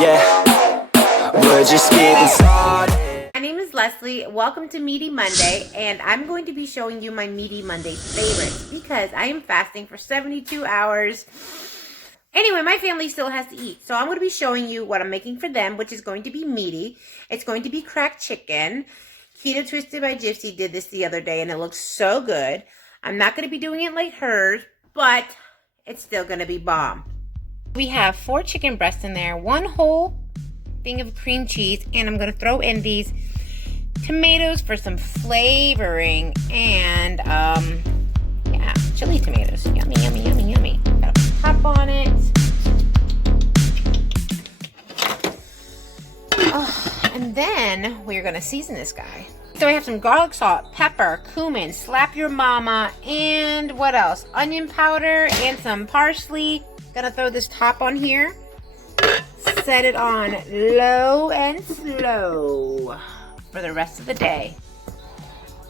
Yeah, we're just getting started. My name is Leslie. Welcome to Meaty Monday, and I'm going to be showing you my Meaty Monday favorites because I am fasting for 72 hours. Anyway, my family still has to eat, so I'm going to be showing you what I'm making for them, which is going to be meaty. It's going to be cracked chicken. Keto Twisted by Gypsy did this the other day, and it looks so good. I'm not going to be doing it like hers, but it's still going to be bomb. We have 4 chicken breasts in there, 1 whole thing of cream cheese, and I'm going to throw in these tomatoes for some flavoring, and yeah, chili tomatoes. Yummy, yummy, yummy, yummy. Got a pop on it. Oh, and then we're going to season this guy. So I have some garlic salt, pepper, cumin, slap your mama, and what else? Onion powder and some parsley. Gonna throw this top on here. Set it on low and slow for the rest of the day.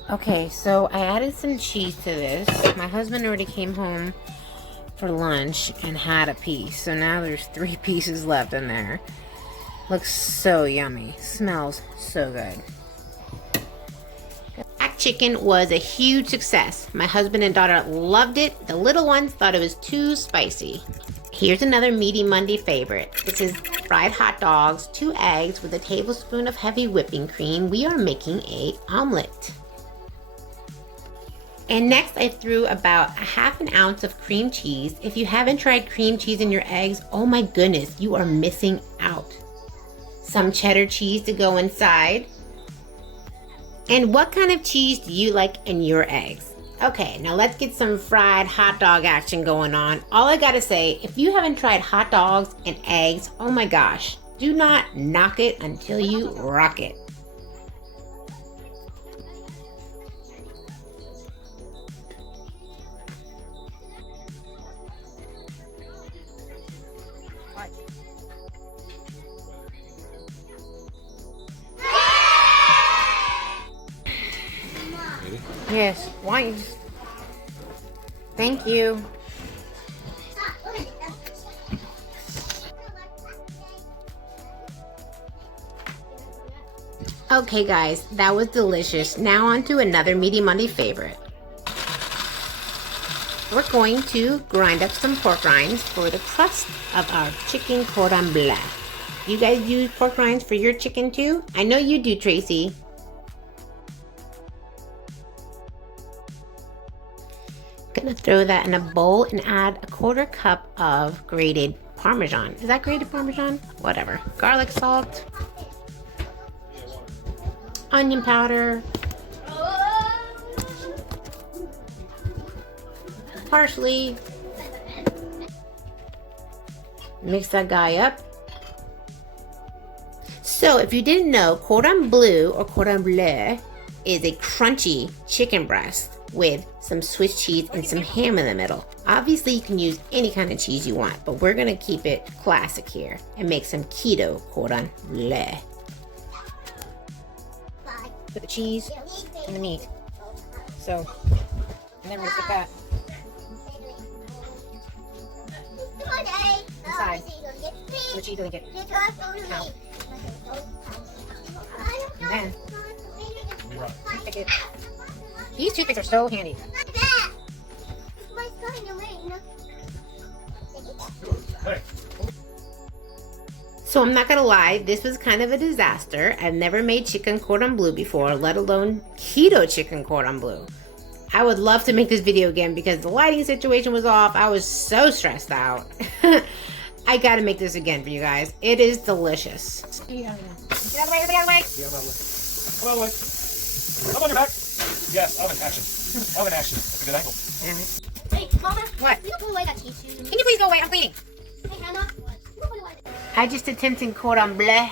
Okay, so I added some cheese to this. My husband already came home for lunch and had a piece. So now there's 3 pieces left in there. Looks so yummy. Smells so good. Cracked chicken was a huge success. My husband and daughter loved it. The little ones thought it was too spicy. Here's another Meaty Monday favorite. This is fried hot dogs, 2 eggs with a tablespoon of heavy whipping cream. We are making an omelet. And next I threw about a ½ an ounce of cream cheese. If you haven't tried cream cheese in your eggs, oh my goodness, you are missing out. Some cheddar cheese to go inside. And what kind of cheese do you like in your eggs? Okay, now let's get some fried hot dog action going on. All I gotta say, if you haven't tried hot dogs and eggs, oh my gosh, do not knock it until you rock it. Yes, why don't you just... Thank you. Okay guys, that was delicious. Now on to another Meaty Monday favorite. We're going to grind up some pork rinds for the crust of our chicken Cordon Bleu. You guys use pork rinds for your chicken too? I know you do, Tracy. Gonna throw that in a bowl and add a 1/4 cup of grated Parmesan. Is that grated Parmesan? Whatever. Garlic salt, onion powder, parsley. Mix that guy up. So if you didn't know, Cordon Bleu or Cordon Bleu is a crunchy chicken breast with some Swiss cheese and some ham in the middle. Obviously you can use any kind of cheese you want, but we're gonna keep it classic here and make some keto Cordon Bleu. Put the cheese and the meat. So, and then we're gonna put that inside. The cheese doesn't get out. And then take it. These toothpicks are so handy. So I'm not gonna lie, this was kind of a disaster. I've never made chicken Cordon Bleu before, let alone keto chicken Cordon Bleu. I would love to make this video again because the lighting situation was off. I was so stressed out. I gotta make this again for you guys. It is delicious. Get out of the way, get out of the way. Get out of the way. Up on your back. Yes, oven action. Oven action. That's a good angle. Hey, Mama. What? You put away that tissue. Can you please go away? I'm cleaning. Hey, Hannah. You put away. I just attempted Cordon Bleu.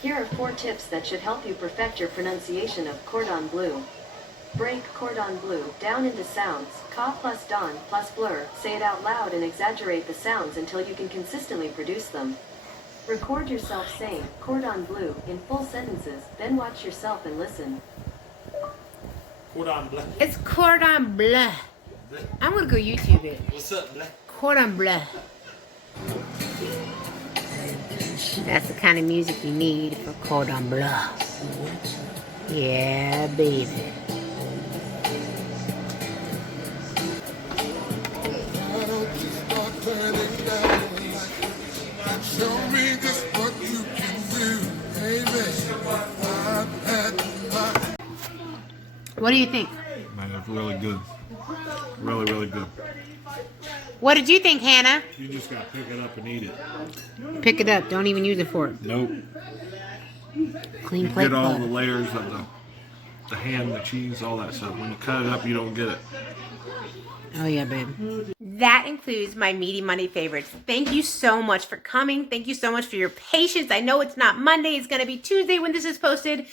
Here are 4 tips that should help you perfect your pronunciation of Cordon Bleu. Break Cordon Bleu down into sounds. Ca plus don plus blur. Say it out loud and exaggerate the sounds until you can consistently produce them. Record yourself saying Cordon Bleu in full sentences, then watch yourself and listen. Cordon Bleu. It's Cordon Bleu. I'm gonna go YouTube it. What's up, Bleu? Cordon Bleu. That's the kind of music you need for Cordon Bleu. Yeah, baby. Show me just what you can do, baby. What do you think? Man, it's really good. Really, really good. What did you think, Hannah? You just gotta pick it up and eat it. Pick it up. Don't even use a fork. Nope. Clean You plate. get all butter. the layers of the ham, the cheese, all that stuff. When you cut it up, you don't get it. Oh, yeah, babe. That includes my Meaty Monday favorites. Thank you so much for coming. Thank you so much for your patience. I know it's not Monday. It's going to be Tuesday when this is posted.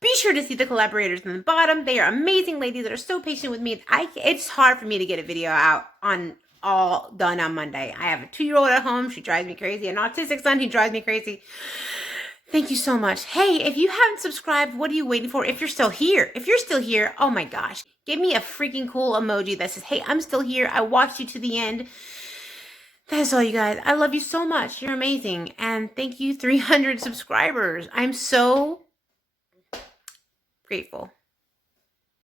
Be sure to see the collaborators on the bottom. They are amazing ladies that are so patient with me. It's hard for me to get a video out on all done on Monday. I have a 2-year-old at home. She drives me crazy. An autistic son, he drives me crazy. Thank you so much. Hey, if you haven't subscribed, what are you waiting for? If you're still here, oh my gosh, give me a freaking cool emoji that says, hey, I'm still here. I watched you to the end. That is all, you guys. I love you so much. You're amazing. And thank you, 300 subscribers. I'm so grateful.